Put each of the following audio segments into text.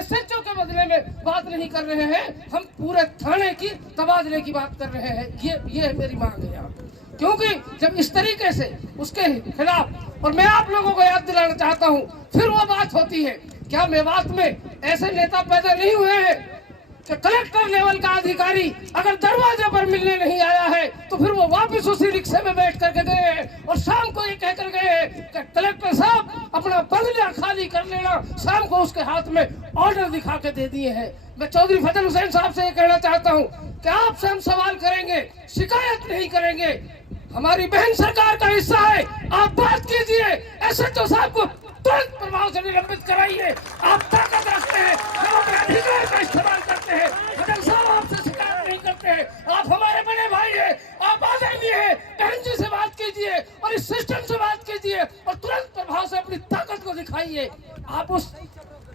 SHO के बदले में बात नहीं कर रहे हैं, हम पूरे थाने की तबादले की बात कर रहे हैं। ये मेरी मांग है यहाँ, क्योंकि जब इस तरीके से उसके खिलाफ, और मैं आप लोगों को याद दिलाना चाहता हूँ, फिर वो बात होती है, क्या मेवात में ऐसे नेता पैदा नहीं हुए हैं कि कलेक्टर लेवल का अधिकारी अगर दरवाजे पर मिलने नहीं आया है तो फिर वो वापस उसी रिक्शे में बैठ करके गए हैं और शाम को ये कहकर गए हैं कि कलेक्टर साहब अपना बंगला खाली कर लेना। शाम को उसके हाथ में ऑर्डर दिखा के दे दिए हैं। मैं चौधरी फजल हुसैन साहब से ये कहना चाहता हूँ कि आपसे हम सवाल करेंगे, शिकायत नहीं करेंगे। हमारी बहन सरकार का हिस्सा है, आप बात कीजिए, SHO साहब को तुरंत प्रभाव से निलंबित कराइए। आप ताकत रखते हैं, हम अपने अधिकार का इस्तेमाल करते हैं। फजल साहब आपसे शिकायत नहीं करते हैं, आप हमारे बड़े भाई हैं, आप आदरणीय हैं, बहन जी से बात कीजिए और इस सिस्टम से बात कीजिए और तुरंत प्रभाव से अपनी ताकत को दिखाइए। आप उस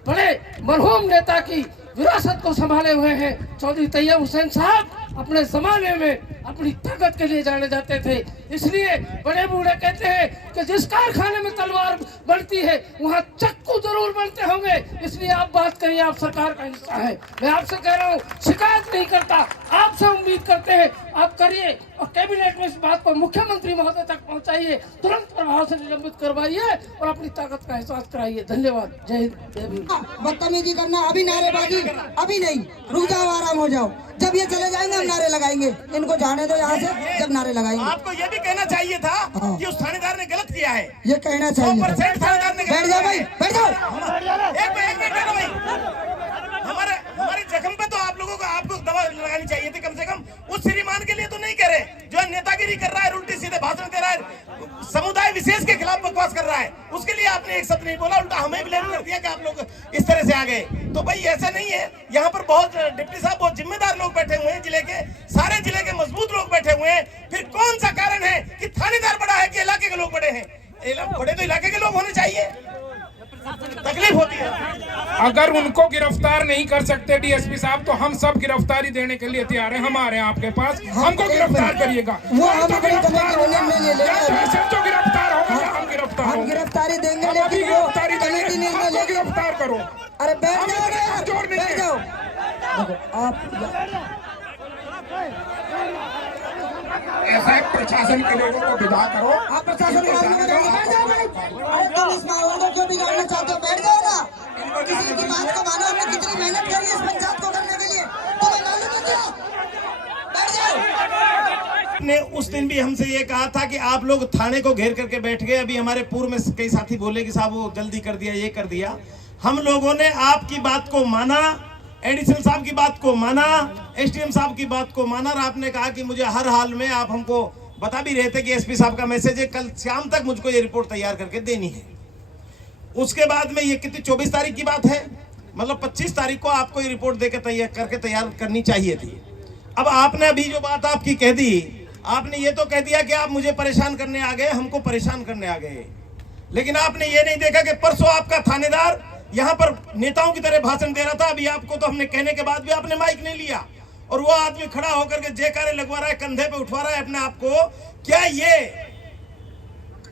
बड़े मरहूम नेता की विरासत को संभाले हुए हैं। चौधरी तैयब हुसैन साहब अपने जमाने में अपनी ताकत के लिए जाने जाते थे, इसलिए बड़े बूढ़े कहते हैं कि जिस कारखाने में तलवार बनती है वहाँ चक्कू जरूर बनते होंगे। इसलिए आप बात करिए, आप सरकार का हिस्सा है। मैं आपसे कह रहा हूँ, शिकायत नहीं करता, आपसे उम्मीद करते हैं आप करिए और कैबिनेट में इस बात को मुख्यमंत्री महोदय तक पहुँचाइए, तुरंत प्रभाव से निलंबित करवाइए और अपनी ताकत का एहसास कराइए। धन्यवाद। जय हिंद, जय भीम। बदतमीजी करना अभी, नारेबाजी अभी नहीं, रुक जाओ, आराम हो जाओ। जब ये चले जाएंगे हम नारे लगाएंगे, इनको जाने दो यहाँ से, जब नारे लगाएंगे। आपको ये भी कहना चाहिए था कि उस थानेदार ने गलत किया है, ये कहना चाहिए। 100% थानेदार ने। बैठ जाओ भाई, बैठ जाओ। एक मिनट भाई, हमारे जख्म पे तो आप लोगों को आपको दवा लगानी चाहिए थी कम से कम। उस श्रीमान के लिए तो नहीं कह रहे जो नेतागिरी कर रहा है, उल्टी सीधे भाषण दे रहा है, समुदाय विशेष के खिलाफ बकवास कर रहा है, उसके लिए आपने एक शब्द नहीं बोला, उल्टा हमें ब्लेम कर दिया कि आप लोग इस तरह से आ गए। तो भाई ऐसा नहीं है, यहाँ पर बहुत डिप्टी साहब बहुत जिम्मेदार लोग बैठे हुए हैं, जिले के सारे जिले के मजबूत लोग बैठे हुए हैं। फिर कौन सा कारण है कि थानेदार बड़ा है कि इलाके के लोग बड़े हैं? बड़े तो इलाके के लोग होने चाहिए। तकलीफ होती है। अगर उनको गिरफ्तार नहीं कर सकते डीएसपी साहब, तो हम सब गिरफ्तारी देने के लिए तैयार हैं। हम आ रहे हैं आपके पास, हमको गिरफ्तार करिएगा। वो हम गिरफ्तार होगा, हम गिरफ्तार, हम गिरफ्तारी देंगे, अभी लेकिन वो गिरफ्तारी लेकिन गिरफ्तार करो। अरे बैठ जाओ, बैठ जाओ। आप ऐसे प्रशासन के लोगों को विदा करो। आप प्रशासन के लोगों को बैठ जाओ भाई। अरे तुम इस माहौल को क्यों बिगाड़ना चाहते हो? बैठ जाओ ना, किसी की बात को मानो। हमने कितनी मेहनत करी इस पंचायत को करने के लिए, तुम्हें मालूम है क्या? बैठ जाओ। ने उस दिन भी हमसे ये कहा था कि आप लोग थाने को घेर करके बैठ गए। अभी हमारे पूर्व में कई साथी बोले कि साहब वो जल्दी कर दिया, ये कर दिया। हम लोगों ने आपकी बात को माना, एडिशनल साहब की बात को माना, SDM साहब की बात को माना, और आपने कहा कि मुझे हर हाल में, आप हमको बता भी रहे थे कि SP साहब का मैसेज है, कल शाम तक मुझको ये रिपोर्ट तैयार करके देनी है। उसके बाद में ये कितनी 24 तारीख की बात है, मतलब 25 तारीख को आपको ये रिपोर्ट देकर तैयार करनी चाहिए थी। अब आपने अभी जो बात आपकी कह दी, आपने ये तो कह दिया कि आप मुझे परेशान करने आ गए, हमको परेशान करने आ गए, लेकिन आपने ये नहीं देखा कि परसों आपका थानेदार यहाँ पर नेताओं की तरह भाषण दे रहा था। अभी आपको तो हमने कहने के बाद भी आपने माइक नहीं लिया, और वो आदमी खड़ा होकर के जयकारे लगवा रहा है, कंधे पे उठवा रहा है अपने आप को। क्या ये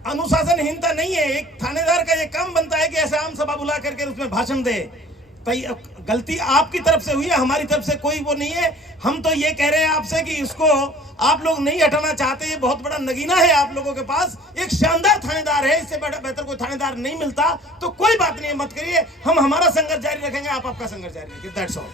अनुशासनहीनता नहीं है? एक थानेदार का ये काम बनता है कि ऐसे आम सभा बुला करके उसमें भाषण दे। गलती आपकी तरफ से हुई है, हमारी तरफ से कोई वो नहीं है। हम तो ये कह रहे हैं आपसे कि इसको आप लोग नहीं हटाना चाहते, ये बहुत बड़ा नगीना है आप लोगों के पास, एक शानदार थानेदार है, इससे बेहतर कोई थानेदार नहीं मिलता। तो कोई बात नहीं, मत करिए, हम हमारा संघर्ष जारी रखेंगे, आप आपका संघर्ष जारी रखिए। That's all.